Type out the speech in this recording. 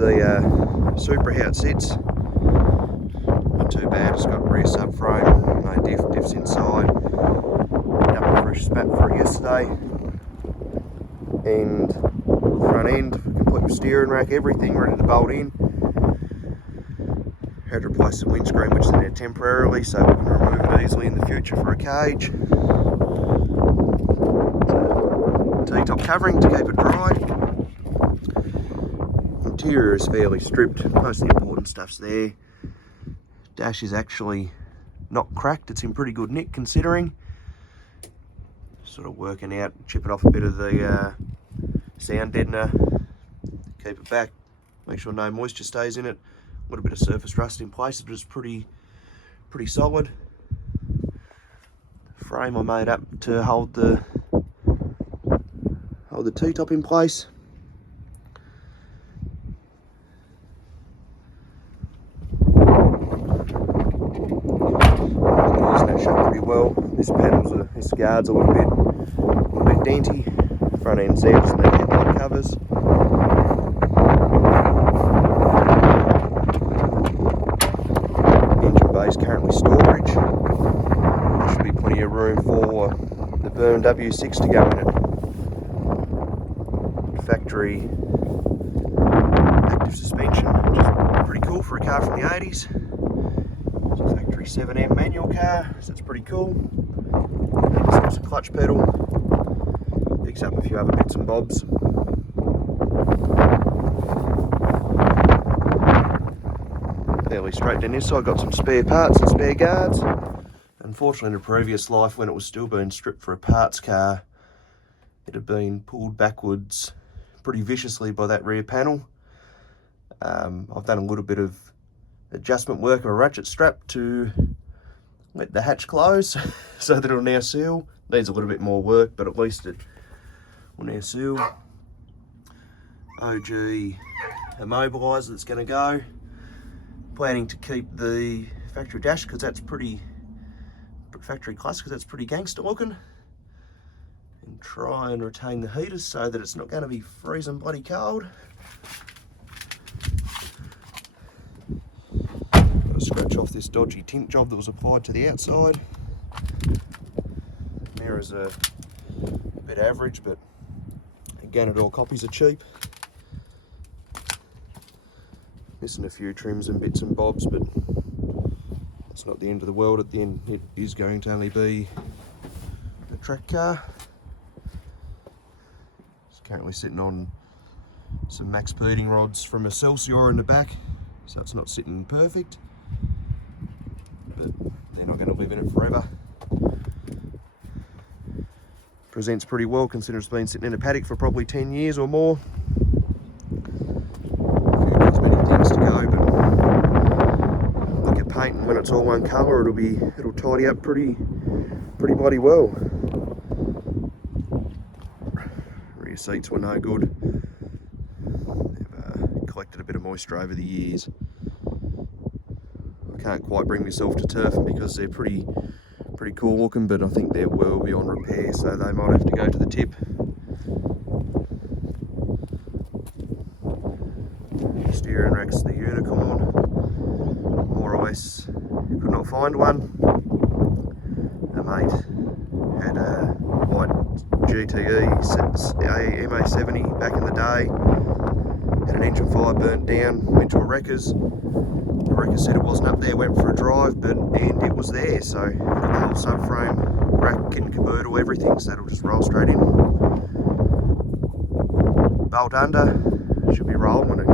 the Supra, how it sits. Not too bad, it's got rear subframe, no diffs inside. Picked up a fresh spat for it yesterday. And front end, we can put your steering rack, everything ready to bolt in. Had to replace the windscreen, which is in there temporarily, so we can remove it easily in the future for a cage. T-top covering to keep it dry. Interior is fairly stripped, most of the important stuff's there. Dash is actually not cracked, it's in pretty good nick considering. Sort of working out, chipping off a bit of the sound deadener, keep it back, make sure no moisture stays in it. A little bit of surface rust in places, but it's pretty solid. Frame I made up to hold the T-top in place. Using that shut pretty well. This guard's a little bit dainty. Front end's there, just need headlight covers. Engine bay's currently storage. There should be plenty of room for the Burn W6 to go in it. Factory active suspension, which is pretty cool for a car from the 80s. It's a factory 7M manual car, so it's pretty cool. It's a clutch pedal, picks up a few other bits and bobs. Fairly straight down this side, got some spare parts and spare guards. Unfortunately, in a previous life, when it was still being stripped for a parts car, it had been pulled backwards pretty viciously by that rear panel. I've done a little bit of adjustment work of a ratchet strap to let the hatch close so that it'll now seal. Needs a little bit more work, but at least it will now seal. OG immobiliser that's going to go. Planning to keep the factory dash because that's factory class because that's pretty gangster looking. And try and retain the heaters so that it's not going to be freezing bloody cold. Got to scratch off this dodgy tint job that was applied to the outside. Mirrors are a bit average, but again, it all copies are cheap. Missing a few trims and bits and bobs, but it's not the end of the world. At the end, it is going to only be a track car. It's currently sitting on some max beating rods from Excelsior in the back, so it's not sitting perfect, but they're not going to live in it forever. Presents pretty well considering it's been sitting in a paddock for probably 10 years or more. To go, but look at paint, and when it's all one colour it'll tidy up pretty bloody well. Rear seats were no good. They've collected a bit of moisture over the years. I can't quite bring myself to turf them because they're pretty cool looking, but I think they're well beyond repair, so they might have to go to the tip. Steering rack's the unicorn, more or less. Could not find one. A mate had a white GTE Ma70 back in the day, had an engine fire burnt down, went to a wrecker's. The wrecker said it wasn't up there, went for a drive, and it was there, so got the whole subframe, rack and caboodle, everything, so it'll just roll straight in. Bolt under, should be rolling when it